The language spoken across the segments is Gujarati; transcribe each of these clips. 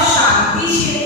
શાંતિ છે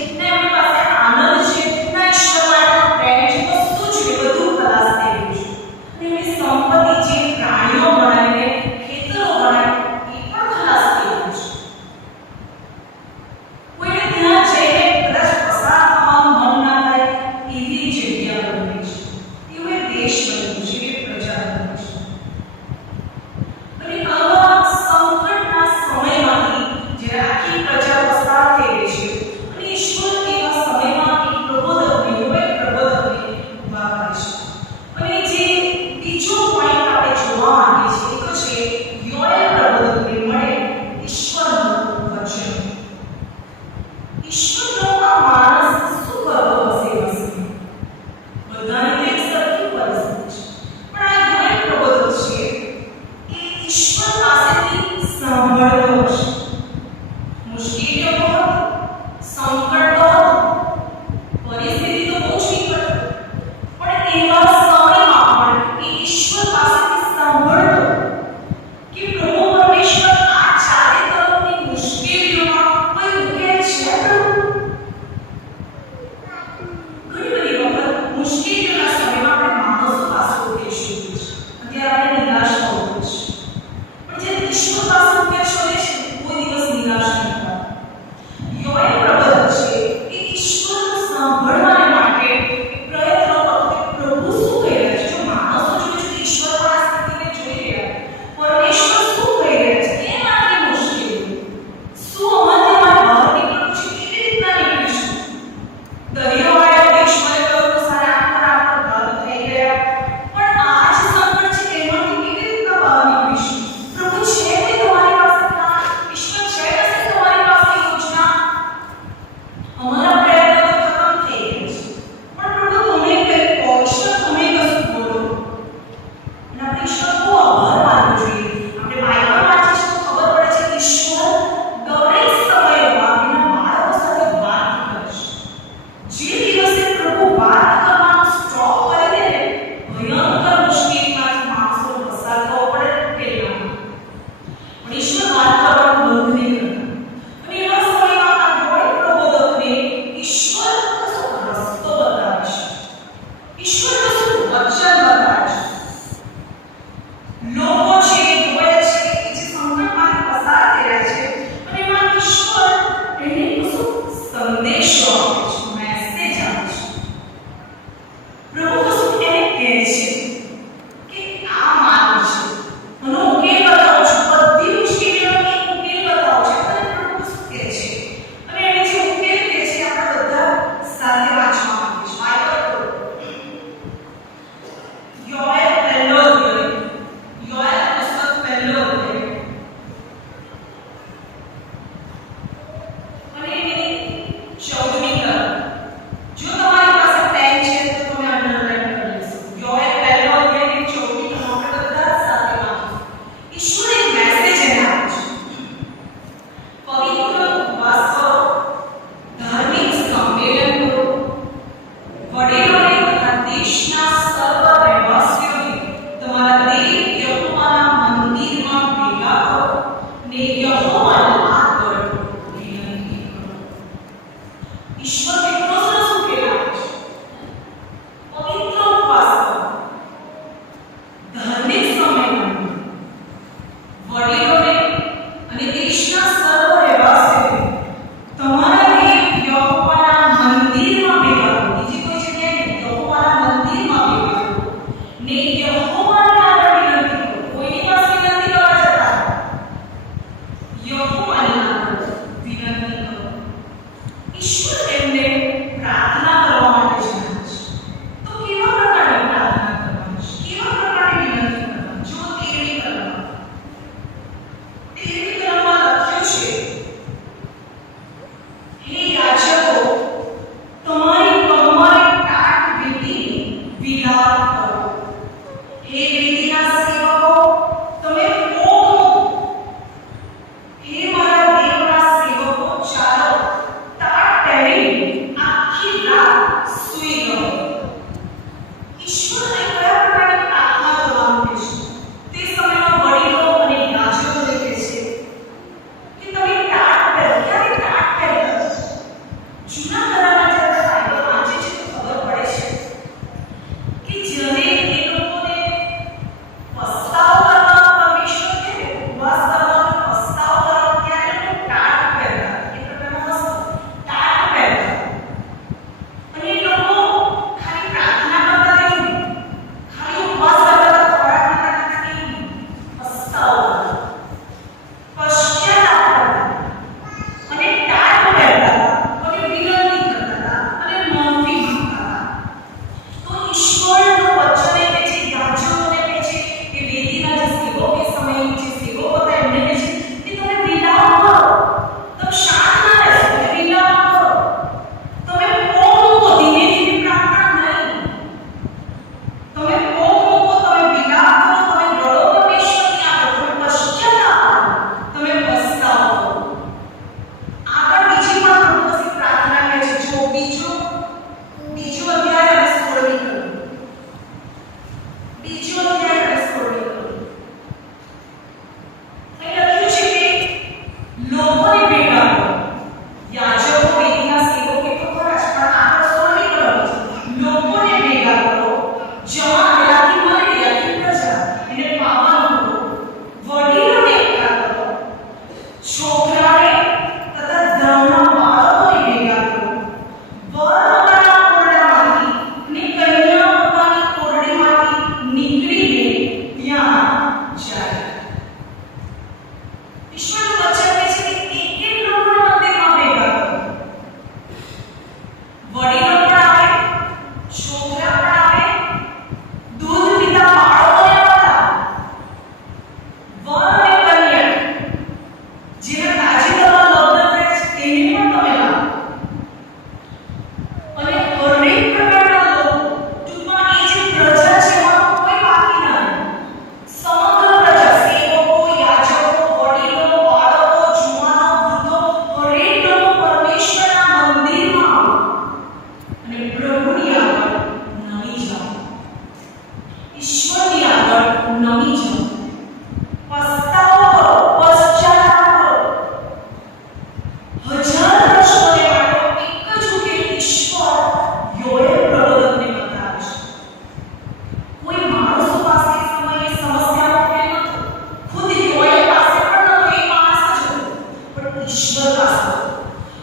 ઈશ્વર પાસે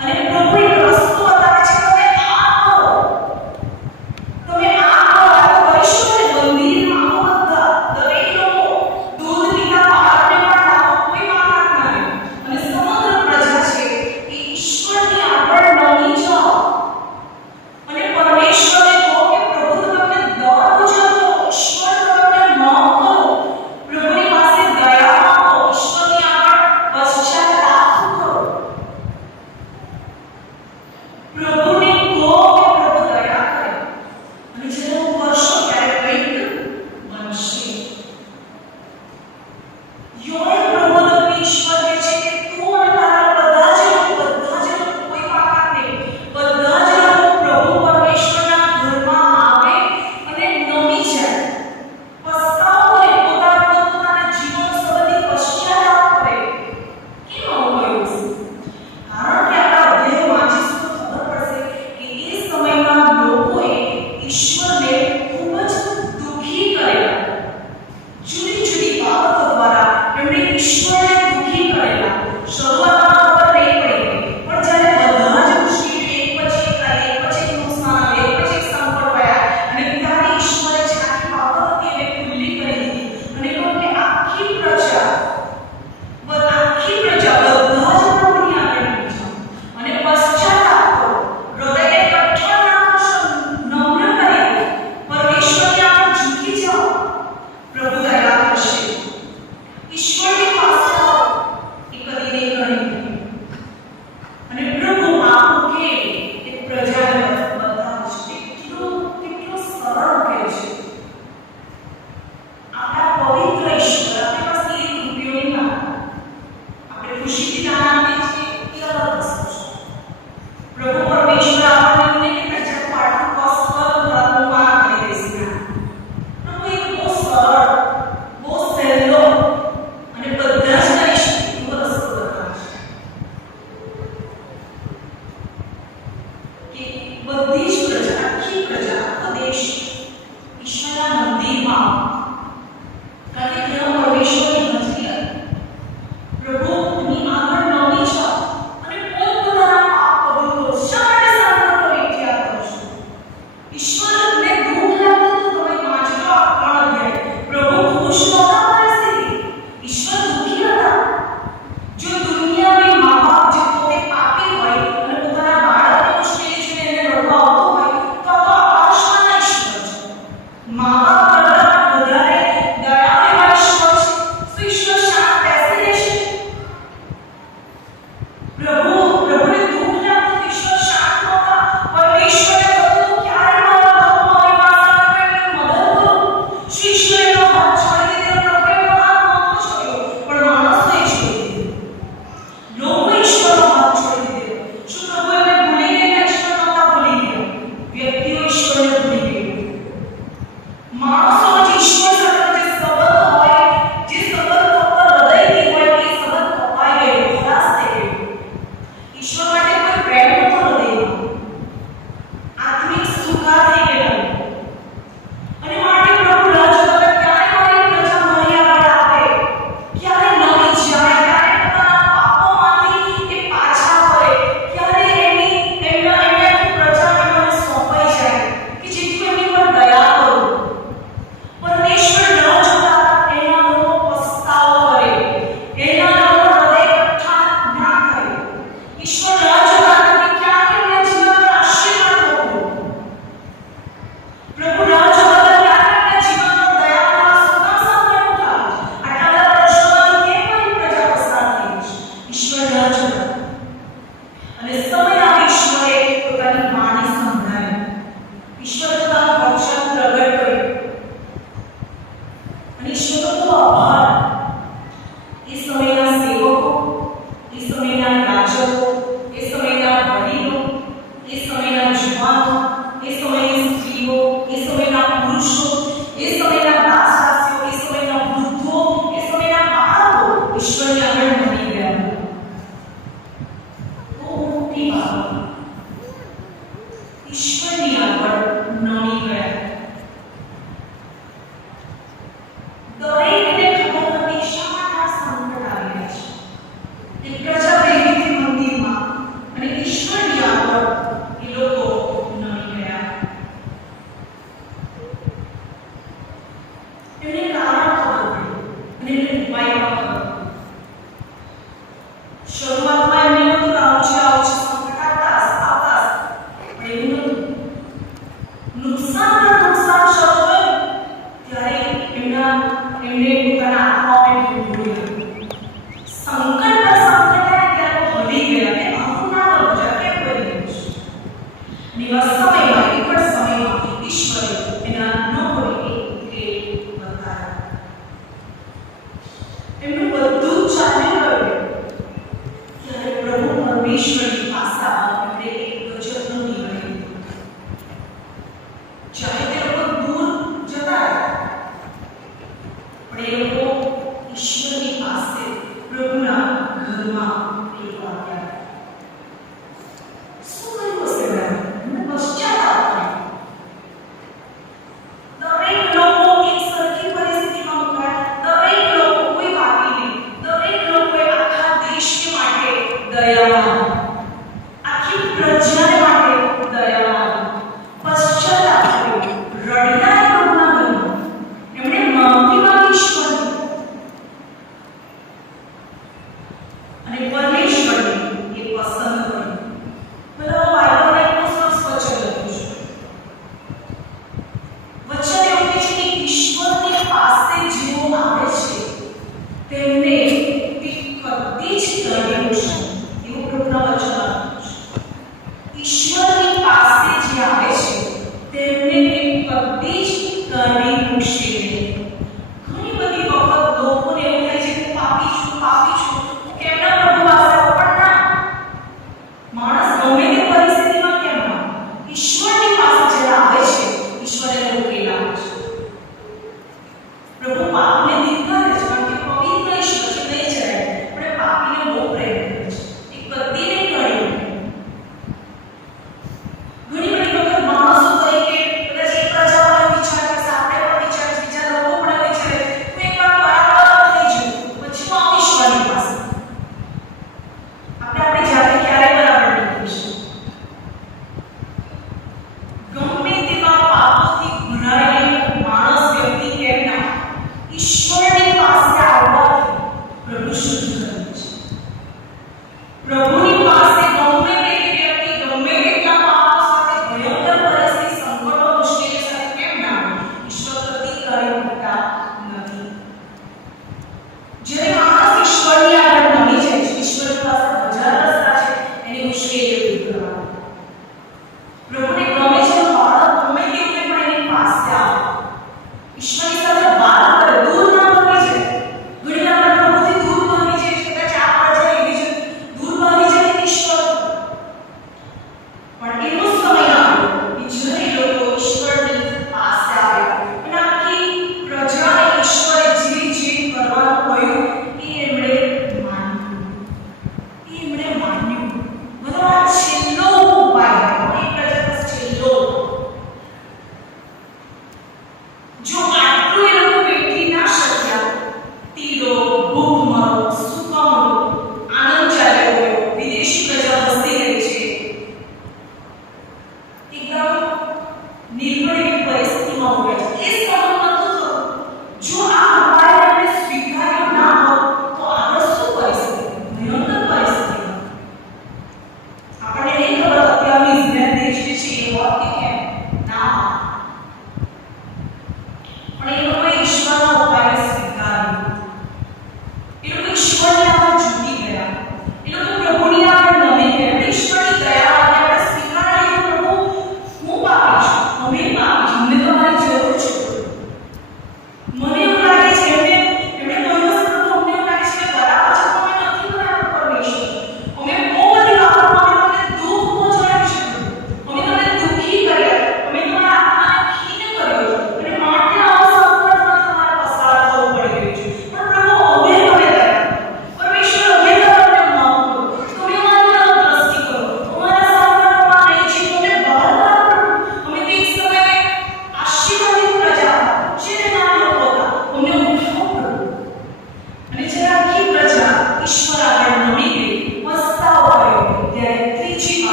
અને પ્રભુ એક રસ્તો બતાવે છે તમે આ કરો, તમે આ કરો, આ તો કરીશું ને મંદિરમાં આવો બધા દરેક લોકો દૂધ પીતા બાળકને પણ લાવો, કોઈ માગત નહીં અને સમગ્ર પ્રજા છે એ ઈશ્વરની આગળ નમી જાઓ અને પરમેશ્વરને કહો કે પ્રભુ તમને દર ગુજરતો ઈશ્વર તમને માફ કરો, પ્રભુની પાસે દયા માંગો, ઈશ્વરની આગળ પશ્ચાતાપ કરો, પ્રભુને કહો કે પ્રભુ દયા કરે અને જ્યારે હું કરશો ત્યારે કંઈક બનશે. યોએ પ્રભુ તમને ઈશ્વર કહે છે કે તું અને તારા બધા જ લોકો કોઈ બાકાત નહીં, બધા જ લોકો પ્રભુ પરમેશ્વરના ઘરમાં આવે અને નમી જાય, પસ્તાવો કરે, પોતાના જીવન સંબંધી પશ્ચાતાપ કરે. કેમ આવું થયું હશે? કારણ કે આપણા અધ્યાયો વાંચીશું તો ખબર પડશે કે એ સમયના લોકોએ ઈશ્વરને ખૂબ જ દુઃખી કરેલા, જુદી જુદી બાબતો દ્વારા એમણે ઈશ્વરને દુઃખી કરેલા. શરૂઆતમાં ખબર નહીં પડી, પણ જ્યારે બધા જ મુશ્કેલી એક પછી એક આવી, એક પછી એક નુકસાન આવે, એક પછી એક સંકટ આવ્યા અને ત્યારે ઈશ્વરે જે આખી બાબત હતી એને ખુલ્લી કરી દીધી અને કહ્યું કે આખી પ્રજા બધા જ પ્રભુની આગળ નમી જાઓ અને પશ્ચાતાપ કરો, હૃદયને કઠણ રાખો, નમ્ર કરી દો, પરમેશ્વરની આગળ ઝૂકી જાઓ, પ્રભુ દયા કરશે. ઈશ્વરની પાસે આવો એ કરીને ગણી અને પ્રભુ આપો કે એ પ્રજાને બતાવે છે. કેટલું સરળ કહે છે. આપણા પવિત્ર ઈશ્વર આપણી પાસે એક રૂપિયો નહીં માંગતા, આપણે ખુશીથી દાન આપીએ છીએ એ અલગ વસ્તુ છે. પ્રભુ પરમેશ્વર આપણને એવું નહીં કે પ્રજા પાઠનું કોસ્ટ કરો તો હું આ કરી દઈશ ના. પ્રભુ એક બહુ સરળ, બહુ સહેલો અને બધા જ કરી શકે એવો રસ્તો બતાવે છે કે બધી જ પ્રજા, આખી પ્રજા, આખો દેશ ઈશ્વરના મંદિરમાં કારણ કે ત્યાં પરમેશ્વરની હાજરી હતી. પ્રભુની આગળ નમી જાઓ અને પોતપોતાના પાપ કબૂલ કરો. શા માટે સાંભળો એકઠા કરો છો? ઈશ્વરને દુઃખ લાગતું તો તમે વાંચજો આ 3 અધ્યાય. પ્રભુ ખુશ નહોતા પરિસ્થિતિ, ઈશ્વર દુઃખી હતા. જો દુનિયામાં મા બાપ જે પોતે પાપી હોય અને પોતાના બાળકને મુશ્કેલી જોઈને એને રડવા આવતો હોય તો આ તો આકાશમાંના ઈશ્વર છે. મા બાપ કરતાં વધારે દયા એવા ઈશ્વર છે. તો ઈશ્વર શાંત બેસી રહેશે? પ્રભુને દુઃખ લાગતું, ઈશ્વર શાંત નહોતા. પરમેશ્વરે કહ્યું ક્યારે મારા ભક્તો મારી પાસે આવે એની મદદ કરું. શું ઈશ્વરે એનો હાથ છોડી દીધો? પ્રભુએ એનો હાથ નહોતો છોડ્યો, પણ માણસોએ છોડી દીધો. લોકો ઈશ્વરનો હાથ છોડી દીધો. શું પ્રભુ એમને ભૂલી ગયા? ઈશ્વર નહોતા ભૂલી ગયા. વ્યક્તિઓ ઈશ્વરને ભૂલી ગયા. માણસો જ ઈશ્વર સાથે જે સંબંધ હોય, જે સંબંધ ફક્ત હૃદયથી હોય, એ સંબંધ કપાઈ ગયો, ખલાસ થઈ ગયો. પરમેશ્વરની પાસે આપણે એક ગજબનો નિર્ણય લીધો. જ્યારે તે લોકો દૂર જતા પણ એ લોકો ઈશ્વરની પાસે પ્રભુના ઘરમાં રહેવા આવ્યા. શું કર્યું હશે મને પશ્ચાતાપ થયો. દરેક લોકો એક સરખી પરિસ્થિતિમાં મુકાયા. દરેક લોકો કોઈ બાકી નહીં. દરેક લોકોએ આખા દેશ માટે દયાવાન, આખી પ્રજાને માટે દયાવાન, પશ્ચાતાપ થયો, રડ્યા પ્રભુના ઘરમાં. એમણે માફી માંગી ઈશ્વરની અને પરમેશ્વરને એ પસંદ કર્યું. બધા બાઇબલમાં એટલું સરસ વચન લખ્યું છે. વચન એવું કહે છે કે ઈશ્વરની પાસે જેઓ આવે છે તેમને તે કદી જ દંડ છે. એવું પ્રભુના વચન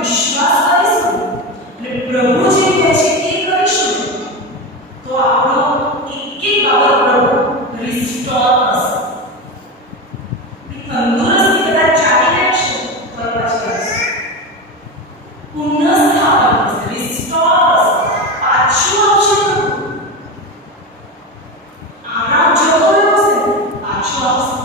વિશ્વાસ કરીશું અને પ્રભુ જે કહે છે એ કરીશું તો આપણો એક એક બાબત પ્રભુ રિસ્ટોર કરશે. તંદુરસ્તી કદાચ ચાલી રહેશે તો પછી પુનઃસ્થાપન કરશે, રિસ્ટોર કરશે, પાછું આપશે. આરામ જતો રહ્યો છે, પાછું આપશે.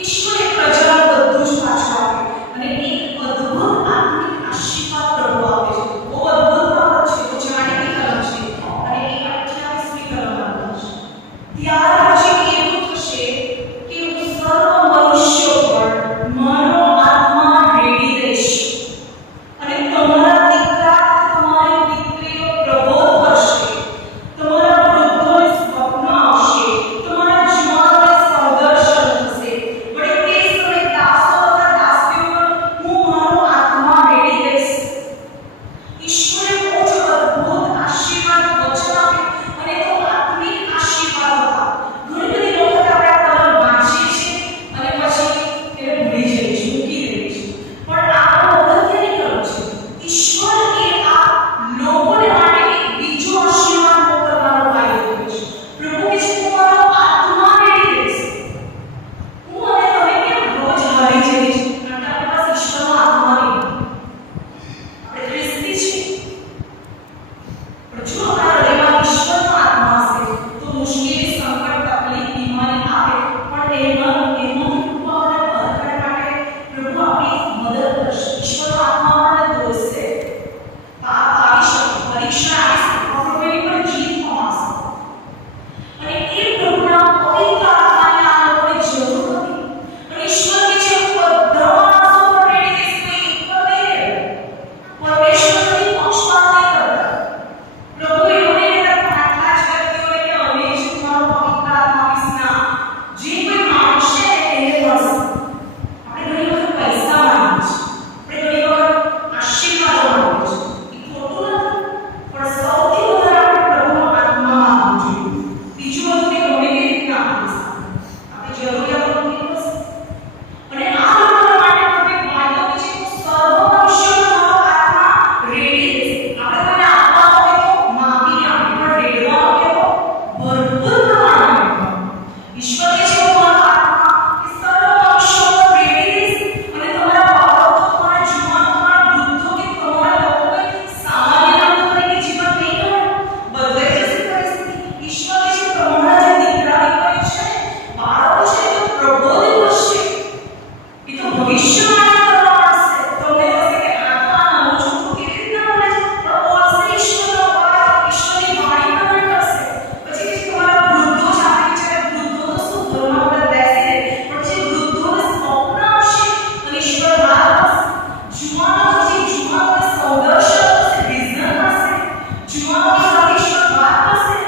ઈશ્વર એક પ્રજાનું બધું જ પાછું આપે અને એક અદ્ભુત આત્મિક આશીર્વાદ પ્રભુ આપે છે. બહુ અદ્ભુત બાબત છે. તો જાણીતી કલમ છે અને એ 28મી કલમમાં છે. ત્યાર પછી એવું થશે કે હું સર્વ મનુષ્યો પર મારો આત્મા રેડી દઈશ અને તમારા દીકરા તમારી દીકરીઓ પ્રબોધ કરશે, તમારા વૃદ્ધોને સ્વપ્ન આવશે, તમારા જુવાનોને સૌદર્શન થશે. વળી તે સમયે દાસો તથા દાસીઓ પર હું મારો આત્મા રેડી દઈશ. ઈશ્વરે બહુ જ અદ્ભુત આશીર્વાદ વચન આપ્યું અને તો આત્મિક આશીર્વાદ હતા. ઘણી બધી વખત આપણે આ કલમ વાંચીએ છીએ અને પછી એને ભૂલી જઈએ છીએ, મૂકી દઈએ છીએ. પણ આ બહુ અગત્યની કલમ છે. ઈશ્વર એ આ લોકોને માટે એક બીજો આશીર્વાદ મોકલવાનો વાયદો કર્યો છે. પ્રભુ કહે છે હું મારો આત્મા રેડી દઈશ. હું અને તમે કેમ રોજ હારી જઈએ છીએ કારણ કે આપણી પાસે ઈશ્વરનો આત્મા નહીં. આપણે ખ્રિસ્તી છીએ. પણ જો આપણા હૃદયમાં ઈશ્વરનો આત્મા હશે તો મુશ્કેલી, સંકટ, તકલીફ, બીમારી આવે પણ એમાં પ્રભુ આપણે બહાર કાઢવા માટે પ્રભુ આપણી મદદ કરશે. ઈશ્વરનો આત્મા આપણને દોરશે. પાપ આવી શકે, પરીક્ષા આવી શકે, પણ પ્રભુ એની પર જીત પમાડશે. અને એ પ્રભુના પવિત્ર આત્માની આ લોકોને જરૂર હતી. અને ઈશ્વર કહે છે હું બધા માણસો પર રેડી દઈશ, કોઈ એક પર નહીં રહે. પરમેશ્વરની પક્ષપાત નહીં કરતા. પ્રભુ એવું નહીં કહેતા આટલા જ વ્યક્તિઓને કે અમે જ તમારો પવિત્ર આત્મા આપીશ. ના, જે કોઈ માંગશે એને મળશે. આપણે ઘણી વખત પૈસા માંગીએ છીએ, આપણે ઘણી વખત આશીર્વાદો માંગીએ છીએ. એ ખોટું નથી, પણ સૌથી વધારે આપણે પ્રભુનો આત્મા માંગવો જોઈએ. બીજું બધું તે ગમે તે રીતના આપી શકે. આપણી જરૂરિયાતો પૂરી કરશે. અને આ લોકોના માટે પ્રભુ એક વાયદો કહે છે હું સર્વ મનુષ્યોનો મારો આત્મા રેડી દઈશ. આપણે કોઈને આપવા હોય તો માંગીને આપીએ, પણ રેડવાનો કેવો? ભરપૂર પ્રમાણમાં. ઈશ્વર કહે છે હું મારો આત્મા એ સર્વ મનુષ્યો પર રેડી દઈશ અને તમારા બાળકો, તમારા જુવાનો, તમારા વૃદ્ધો કે તમારા લોકો કોઈ સામાન્ય લોકો તરીકે જીવન નહીં કરે. બદલાઈ જશે પરિસ્થિતિ. ઈશ્વર કહે છે તમારા જે દીકરા દીકરીઓ છે, બાળકો છે એ તો પ્રબોધ કરશે. એ તો ભવિષ્યવાણી કરવા માંડશે. તમને થશે કે આ તો આ નવું છોકરું કેવી રીતના બોલે છે, પણ બોલશે ઈશ્વરનો અવાજ, ઈશ્વરની વાણી પ્રગટ કરશે. પછી કે તમારા વૃદ્ધો છે, આપણે વિચારે વૃદ્ધો તો શું ઘરમાં બધા બેસી રહે, પણ જે વૃદ્ધોને સ્વપ્ન આવશે અને ઈશ્વર વાત કરશે. જુવાનો જે જુવાનોને સૌદર્શન થશે, વિઝન મળશે. જુવાનોની સાથે ઈશ્વર વાત કરશે.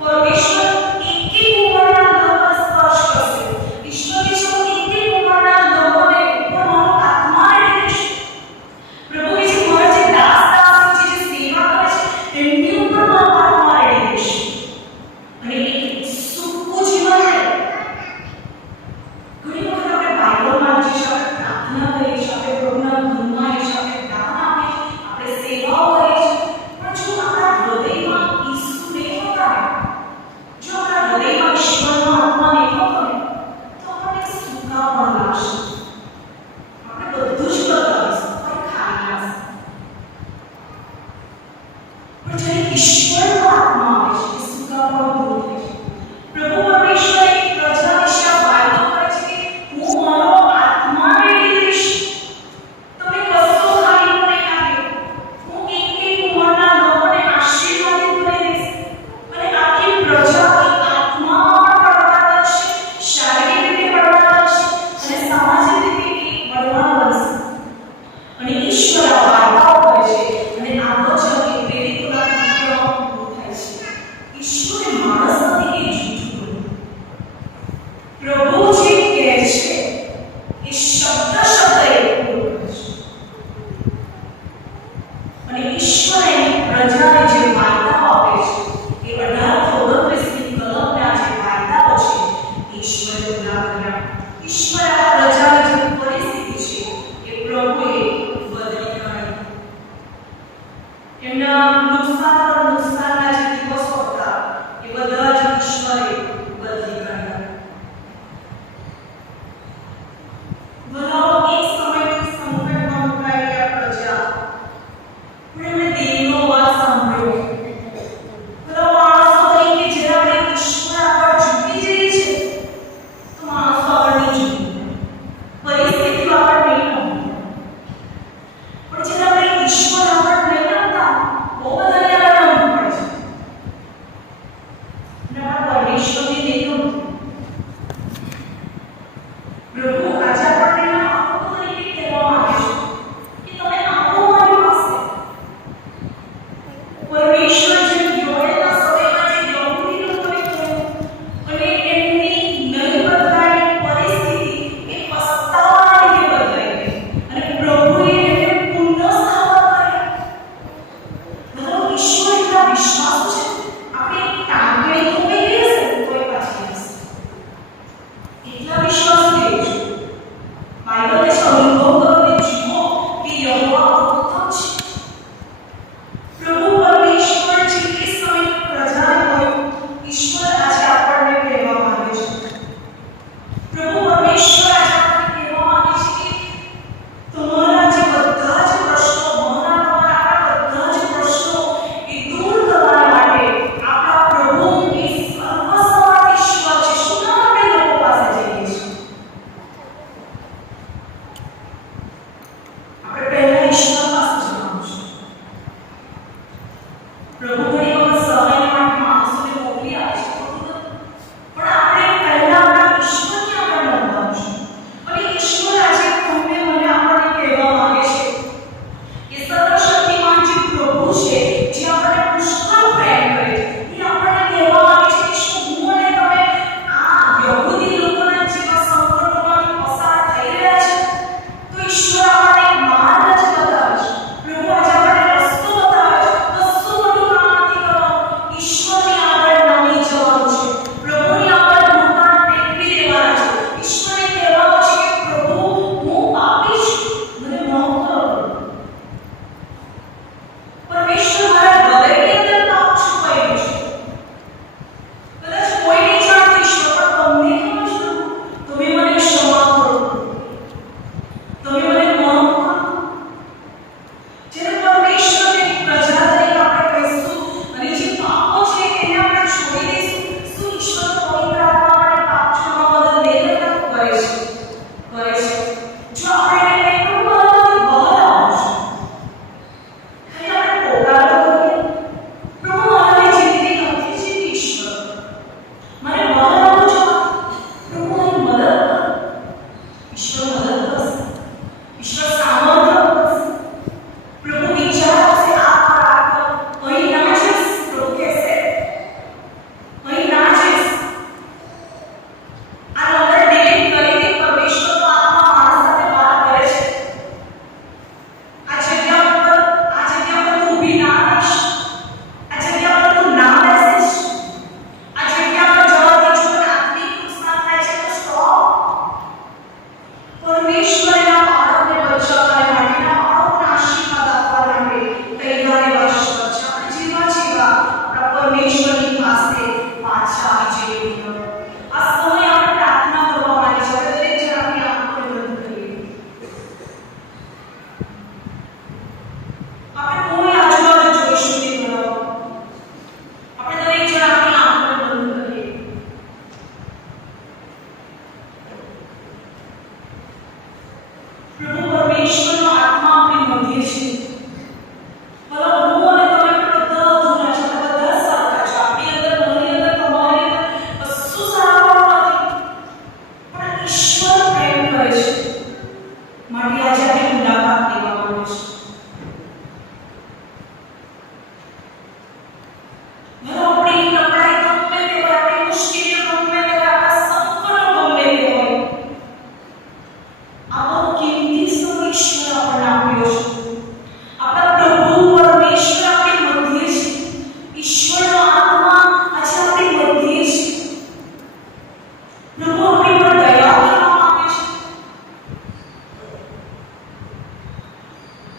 પરમેશ્વર એક એક ઉંમરના લોકોને સ્પર્શ કરશે. ઈશ્વર કહે છે હું એક એક ઉંમરના લોકોને ઉપર મારો આત્મા રેડી દઈશ. પ્રભુ કહે છે મારા જે દાસ દાસી છે, જે સેવા કરે છે એમની ઉપર મારો આત્મા રેડી દઈશ. અને એક સુખું જીવન રહે. ઘણી વખત આપણે બાઇબલ વાંચીએ છીએ, આપણે પ્રાર્થના કરીએ છીએ, આપણે પ્રભુના ધૂનમાં આવીએ છીએ, આપણે દાન આપીએ છીએ, આપણે સેવાઓ કરીએ છીએ, પણ જો આપણા હૃદયમાં ઈસુ નહીં હોતા, જો આપણા હૃદયમાં ઈશ્વરનો આત્મા નહીં હોતો ને તો આપણને સૂકાપણ લાગશે. આપણે બધું જ કરતા હોઈશું પણ ખાલી લાગશે. પણ જ્યારે ઈશ્વરનો આત્મા આવે છે એ સૂકાપણ દૂર થાય છે. પ્રભુ પરમેશ્વર એક પ્રજા વિશે આ વાયદો કરે છે કે હું મારો આત્મા રેડી દઈશ. તમને કશો ખાલી નહીં લાગે. હું એક એક ઉંમરના લોકોને આશીર્વાદિત કરી દઈશ અને આખી પ્રજા એક આત્મામાં પણ પ્રગટા કરશે, શારીરિક રીતે પ્રગટા કરશે અને સામાજિક રીતે એક બળવાન બનશે. અને ઈશ્વર આ વાયદાઓ કરે છે અને આ વચન એ પ્રેરિતોના કૃત્યોમાં પૂરું થાય છે. ઈશ્વરે માણસ નથી એ જૂઠું બોલ્યું. પ્રભુ જે કહે છે એ શબ્દ શબ્દ એ પૂરું કરે છે. અને ઈશ્વર એની પ્રજાને જે વાયદાઓ આપે છે એ 1829ની કલમના જે વાયદાઓ છે ઈશ્વરે પૂરા કર્યા. ઈશ્વર આ પ્રજાની જે પરિસ્થિતિ છે એ પ્રભુએ બદલી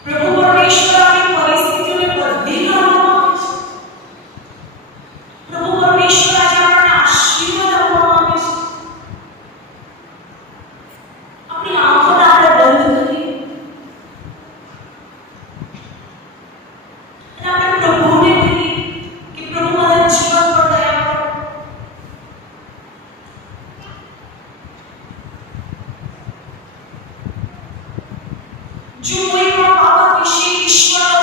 પ્રભુ પરમેશ્વર આપણી પરિસ્થિતિઓને બદલી કાઢવા માંગે છે. પ્રભુ પરમેશ્વર આજે આપણને આશીર્વાદ આપવા માંગે છે. આપણી આંખોને આપણે બંધ કરીએ અને આપણે પ્રભુને કહીએ કે પ્રભુ મારા જીવન પર દયા કરો. જો કોઈ પણ બાબત વિશે ઈશ્વરનો